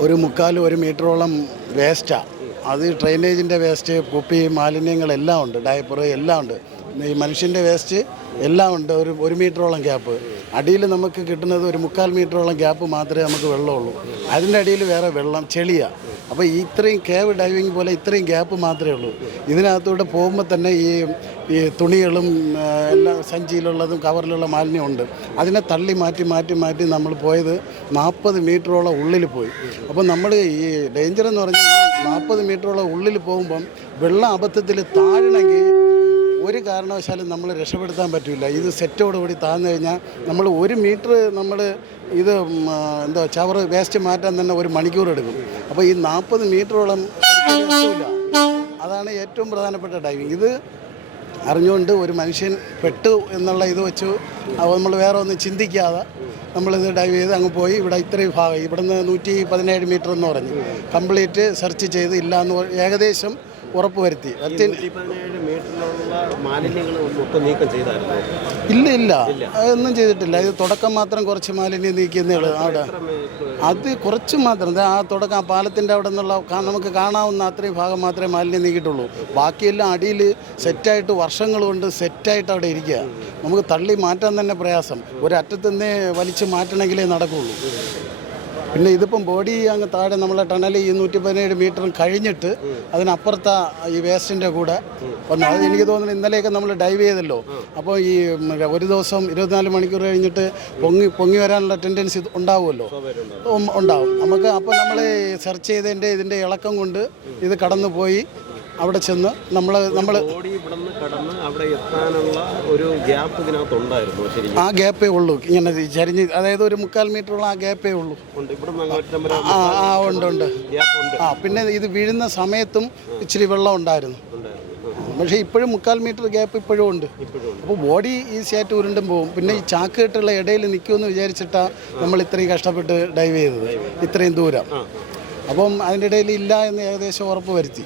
ഒരു മുക്കാൽ ഒരു മീറ്ററോളം വേസ്റ്റാണ് അത് ഡ്രെയിനേജിന്റെ വേസ്റ്റ് കുപ്പി മാലിന്യങ്ങളെല്ലാം ഉണ്ട് ഡയപ്പർ എല്ലാം ഉണ്ട്. ഈ മനുഷ്യന്റെ വേസ്റ്റ് എല്ലാം ഉണ്ട് ഒരു ഒരു മീറ്ററോളം ഗ്യാപ്പ് അടിയിൽ നമുക്ക് കിട്ടുന്നത് ഒരു മുക്കാൽ മീറ്ററോളം ഗ്യാപ്പ് മാത്രമേ നമുക്ക് വെള്ളമുള്ളൂ. അതിന്റെ അടിയിൽ വേറെ വെള്ളം ചെളിയാണ് അപ്പോൾ ഇത്രയും കേവ് ഡൈവിങ് പോലെ ഇത്രയും ഗ്യാപ്പ് മാത്രമേ ഉള്ളൂ. ഇതിനകത്തൂടെ പോകുമ്പോൾ തന്നെ ഈ ഈ തുണികളും എല്ലാം സഞ്ചിയിലുള്ളതും കവറിലുള്ള മാലിന്യം ഉണ്ട്. അതിനെ തള്ളി മാറ്റി മാറ്റി മാറ്റി നമ്മൾ പോയത് നാൽപ്പത് മീറ്ററോളം ഉള്ളിൽ പോയി. അപ്പോൾ നമ്മൾ ഈ ഡേഞ്ചർ എന്ന് പറഞ്ഞാൽ നാൽപ്പത് മീറ്ററോളം ഉള്ളിൽ പോകുമ്പം വെള്ളം അബദ്ധത്തിൽ താഴണമെങ്കിൽ ഒരു കാരണവശാലും നമ്മൾ രക്ഷപ്പെടുത്താൻ പറ്റില്ല. ഇത് സെറ്റോടുകൂടി താഴ്ന്നു കഴിഞ്ഞാൽ നമ്മൾ ഒരു മീറ്റർ നമ്മൾ ഇത് എന്തോ ചവറ് വേസ്റ്റ് മാറ്റാൻ തന്നെ ഒരു മണിക്കൂർ എടുക്കും. അപ്പോൾ ഈ നാൽപ്പത് മീറ്ററോളം. അതാണ് ഏറ്റവും പ്രധാനപ്പെട്ട ഡൈവിങ് ഇത് അറിഞ്ഞുകൊണ്ട് ഒരു മനുഷ്യൻ പെട്ടു എന്നുള്ള ഇത് വെച്ചു. നമ്മൾ വേറെ ഒന്നും ചിന്തിക്കാതെ നമ്മളിത് ഡൈവ് ചെയ്ത് അങ്ങ് പോയി. ഇവിടെ ഇത്രയും ഭാഗം. ഇവിടുന്ന് നൂറ്റി പതിനേഴ് മീറ്റർ എന്ന് പറഞ്ഞു. കംപ്ലീറ്റ് സെർച്ച് ചെയ്ത് ഇല്ല എന്ന് ഏകദേശം ഉറപ്പ് വരുത്തി വരുത്തി നൂറ്റി പതിനേഴ് മീറ്ററിലുള്ള മാലിന്യങ്ങൾ നീക്കം ചെയ്തായിരുന്നു? ഇല്ല ഇല്ല. ഒന്നും ചെയ്തിട്ടില്ല. ഇത് തുടക്കം മാത്രം കുറച്ച് മാലിന്യം നീക്കിയെന്നേ ഉള്ളൂ അവിടെ അത് കുറച്ച് മാത്രം. ആ തുടക്കം ആ പാലത്തിന്റെ അവിടെ നിന്നുള്ള നമുക്ക് കാണാവുന്ന അത്രയും ഭാഗം മാത്രമേ മാലിന്യം നീക്കിയിട്ടുള്ളൂ. ബാക്കിയെല്ലാം അടിയിൽ സെറ്റായിട്ട് വർഷങ്ങൾ കൊണ്ട് സെറ്റായിട്ട് അവിടെ ഇരിക്കുക. നമുക്ക് തള്ളി മാറ്റാൻ തന്നെ പ്രയാസം. ഒരറ്റത്തുനിന്നേ വലിച്ച് മാറ്റണമെങ്കിലേ നടക്കുകയുള്ളൂ പിന്നെ ഇതിപ്പം ബോഡി അങ്ങ് താഴെ നമ്മളെ ടണൽ ഈ നൂറ്റി പതിനേഴ് മീറ്ററും കഴിഞ്ഞിട്ട് അതിനപ്പുറത്ത ഈ വേസ്റ്റിന്റെ കൂടെ. വന്നു അത് എനിക്ക് തോന്നുന്നു ഇന്നലെയൊക്കെ നമ്മൾ ഡൈവ് ചെയ്തല്ലോ. അപ്പോൾ ഈ ഒരു ദിവസം ഇരുപത്തിനാല് മണിക്കൂർ കഴിഞ്ഞിട്ട് പൊങ്ങി പൊങ്ങി വരാനുള്ള ടെൻഡൻസി ഉണ്ടാവുമല്ലോ. ഉണ്ടാവും. നമുക്ക് അപ്പോൾ നമ്മൾ സെർച്ച് ചെയ്തതിന്റെ ഇതിന്റെ ഇളക്കം കൊണ്ട് ഇത് കടന്നു പോയി അവിടെ ചെന്ന് നമ്മൾ നമ്മൾ ആ ഗ്യാപ്പേ ഉള്ളൂ. ഇങ്ങനെ ചരിഞ്ഞ് അതായത് ഒരു മുക്കാൽ മീറ്ററുള്ള ആ ഗ്യാപ്പേ ഉള്ളൂ. ആ ആ ഉണ്ട് ഉണ്ട്. ആ പിന്നെ ഇത് വീഴുന്ന സമയത്തും ഇച്ചിരി വെള്ളം ഉണ്ടായിരുന്നു. പക്ഷേ ഇപ്പോഴും മുക്കാൽ മീറ്റർ ഗ്യാപ്പ് ഇപ്പോഴും ഉണ്ട്. അപ്പോൾ ബോഡി ഈസിയായിട്ട് ഉരുണ്ടും പോകും. പിന്നെ ഈ ചാക്ക് കെട്ടുള്ള ഇടയിൽ നിൽക്കുമെന്ന് വിചാരിച്ചിട്ടാണ് നമ്മൾ ഇത്രയും കഷ്ടപ്പെട്ട് ഡൈവ് ചെയ്തത്. ഇത്രയും ദൂരം. അപ്പം അതിന്റെ ഇടയിൽ ഇല്ല എന്ന് ഏകദേശം ഉറപ്പ് വരുത്തി.